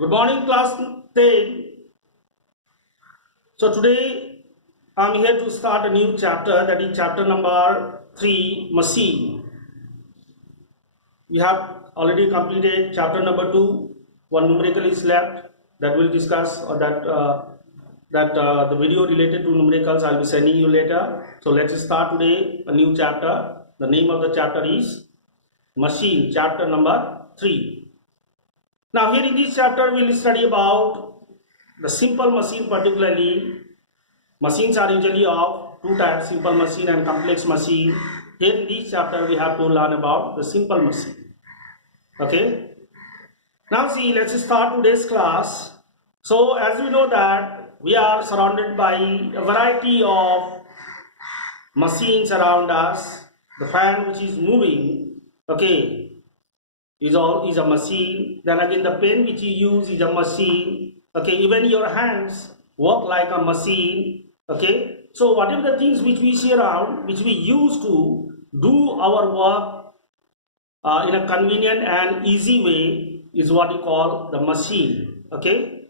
Good morning, class 10. So today I'm here to start a new chapter, that is chapter number 3, machine. We have already completed chapter number 2. One numerical is left that we'll discuss, or the video related to numericals I'll be sending you later. So let's start today a new chapter. The name of the chapter is machine, chapter number 3. Now here in this chapter we'll study about the simple machine. Particularly, machines are usually of two types, simple machine and complex machine. Here in this chapter we have to learn about the simple machine. Okay, now see, let's start today's class. So as we know that we are surrounded by a variety of machines around us. The fan which is moving, okay, is a machine. Then again, the pen which you use is a machine. Okay, even your hands work like a machine. Okay, so whatever the things which we see around, which we use to do our work in a convenient and easy way, is what we call the machine. Okay,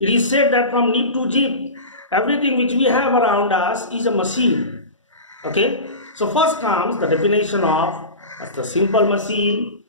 it is said that from nip to jip, everything which we have around us is a machine. Okay, so first comes the definition of the simple machine.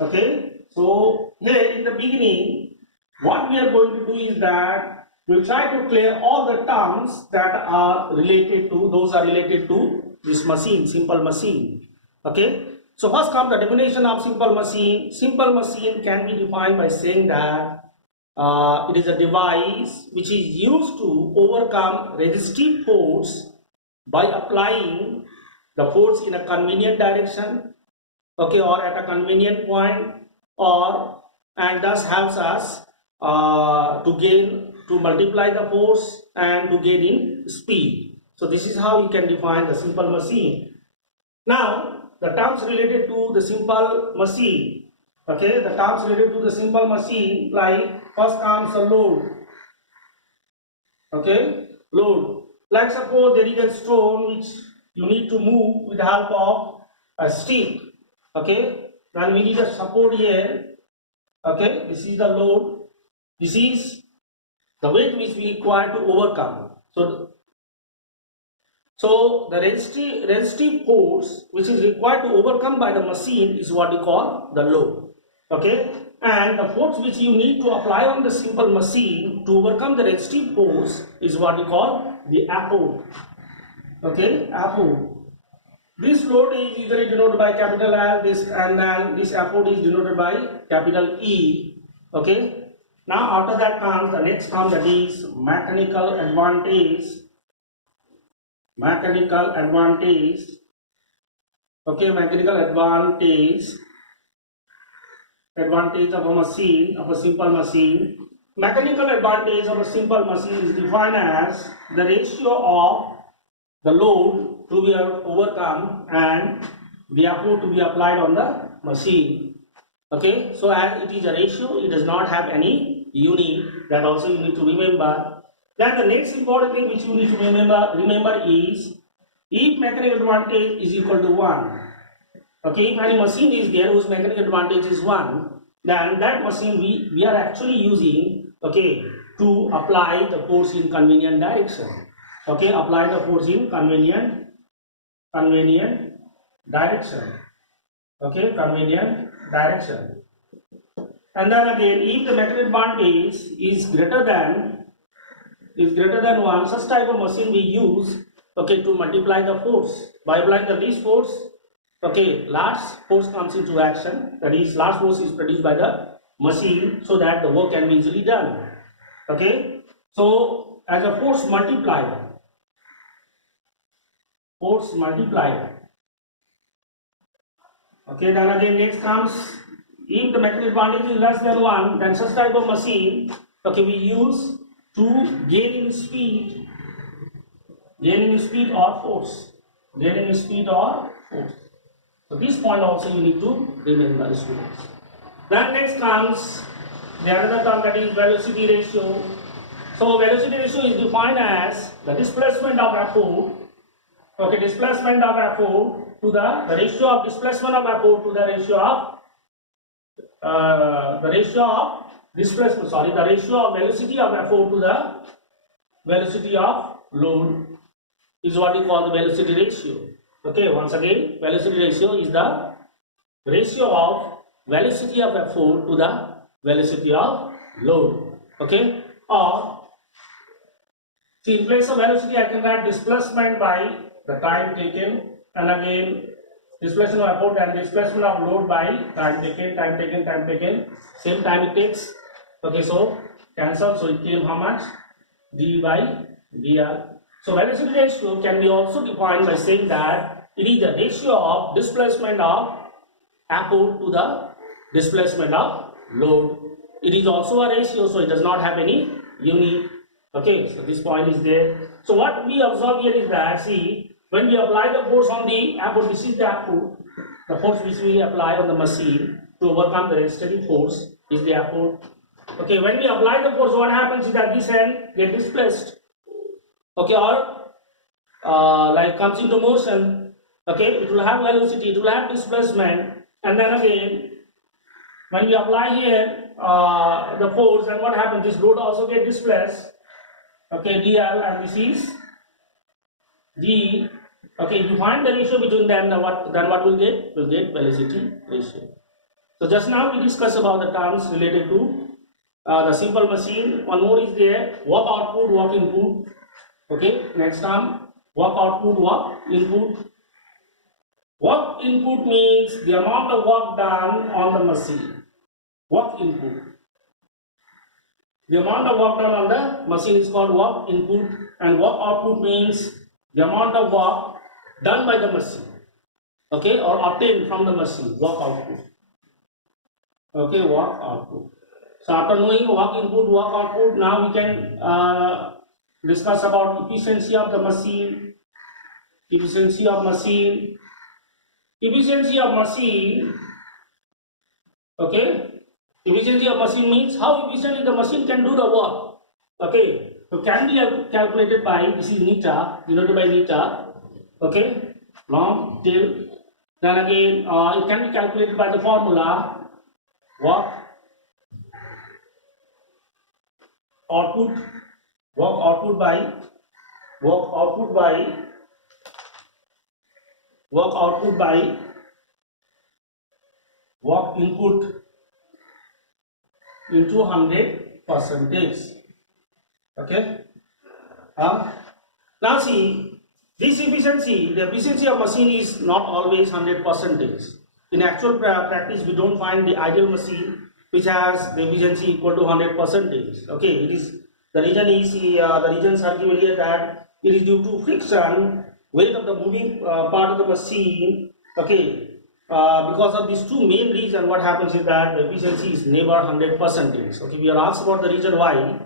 Okay, so here in the beginning, what we are going to do is that we'll try to clear all the terms that are related to this machine, simple machine. Okay, so first comes the definition of simple machine. Simple machine can be defined by saying that it is a device which is used to overcome resistive force by applying the force in a convenient direction, okay, or at a convenient point, and thus helps us to multiply the force and to gain in speed. So this is how you can define the simple machine. Now the terms related to the simple machine, okay, the terms related to the simple machine, like first comes a load. Okay, load, like suppose there is a stone which you need to move with the help of a stick. Okay, and we need a support here. Okay, this is the load. This is the weight which we require to overcome. So the resistive force which is required to overcome by the machine is what we call the load. Okay, and the force which you need to apply on the simple machine to overcome the resistive force is what we call the effort. Okay, effort. This load is usually denoted by capital L, and then this effort is denoted by capital E. Okay. Now after that comes the next term, that is mechanical advantage. Mechanical advantage. Okay, mechanical advantage. Advantage of a machine, of a simple machine. Mechanical advantage of a simple machine is defined as the ratio of the load to be overcome and the effort to be applied on the machine. Okay, so as it is a ratio, it does not have any unit. That also you need to remember. Then the next important thing which you need to remember is, if mechanical advantage is equal to 1, okay, if any machine is there whose mechanical advantage is 1, then that machine we are actually using, okay, to apply the force in convenient direction. Okay, apply the force in convenient direction. Okay, convenient direction. And then again, if the mechanical advantage is greater than 1, such type of machine we use, okay, to multiply the force. By applying the least force, okay, large force comes into action. That is, large force is produced by the machine so that the work can be easily done. Okay, so as a force multiplier. Okay, then again next comes, if the mechanical advantage is less than 1, then such type of machine, okay, we use to gain in speed or force. So this point also you need to remember, students. Then next comes the another term, that is velocity ratio. So velocity ratio is defined as the displacement of effort. Okay, displacement of effort to the ratio of displacement of effort to the ratio of displacement, sorry, the ratio of velocity of effort to the velocity of load is what we call the velocity ratio. Okay, once again, velocity ratio is the ratio of velocity of effort to the velocity of load. Okay, or see, in place of velocity I can write displacement by the time taken, and again displacement of effort and displacement of load by time taken, same time it takes. Okay, so cancel, so it came how much? D by dr. So velocity ratio can be also defined by saying that it is the ratio of displacement of effort to the displacement of load. It is also a ratio, so it does not have any unit. Okay, so this point is there. So what we observe here is that, see, when we apply the force on the effort, this is the effort, the force which we apply on the machine to overcome the resisting force is the effort. Okay, when we apply the force, what happens is that this end get displaced. Okay, or like comes into motion. Okay, it will have velocity, it will have displacement, and then again, when we apply here the force, then what happens? This load also get displaced. Okay, dl, and this is d. Okay, if you find the ratio between them, then what will get? Will get velocity ratio. So just now we discussed about the terms related to the simple machine. One more is there: work output, work input. Okay, next term, work output, work input. Work input means the amount of work done on the machine. Work input. The amount of work done on the machine is called work input, and work output means the amount of work done by the machine. Okay, or obtained from the machine. Work output. Okay, work output. So after knowing work input, work output, now we can discuss about efficiency of the machine. Efficiency of machine. Efficiency of machine. Okay. Efficiency of machine means how efficiently the machine can do the work. Okay. So can be calculated by, this is neta, denoted by neta. Okay. Long till. Then again, it can be calculated by the formula work output. Work output by work input into 100%. Okay. Now see, this efficiency, the efficiency of machine is not always 100%. In actual practice, we don't find the ideal machine which has the efficiency equal to 100%. Okay, it is the reason is the reasons are given here that it is due to friction, weight of the moving part of the machine. Okay. Because of these two main reasons, what happens is that the efficiency is never 100%. Okay, we are asked about the reason why.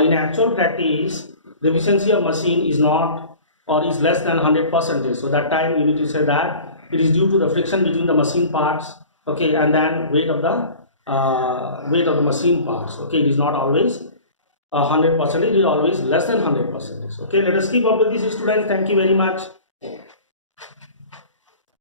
In actual practice, the efficiency of machine is not or is less than 100%. So that time we need to say that it is due to the friction between the machine parts. Okay, and then weight of the machine parts. Okay, it is not always 100%. It is always less than 100%. Okay, let us keep up with this, students. Thank you very much.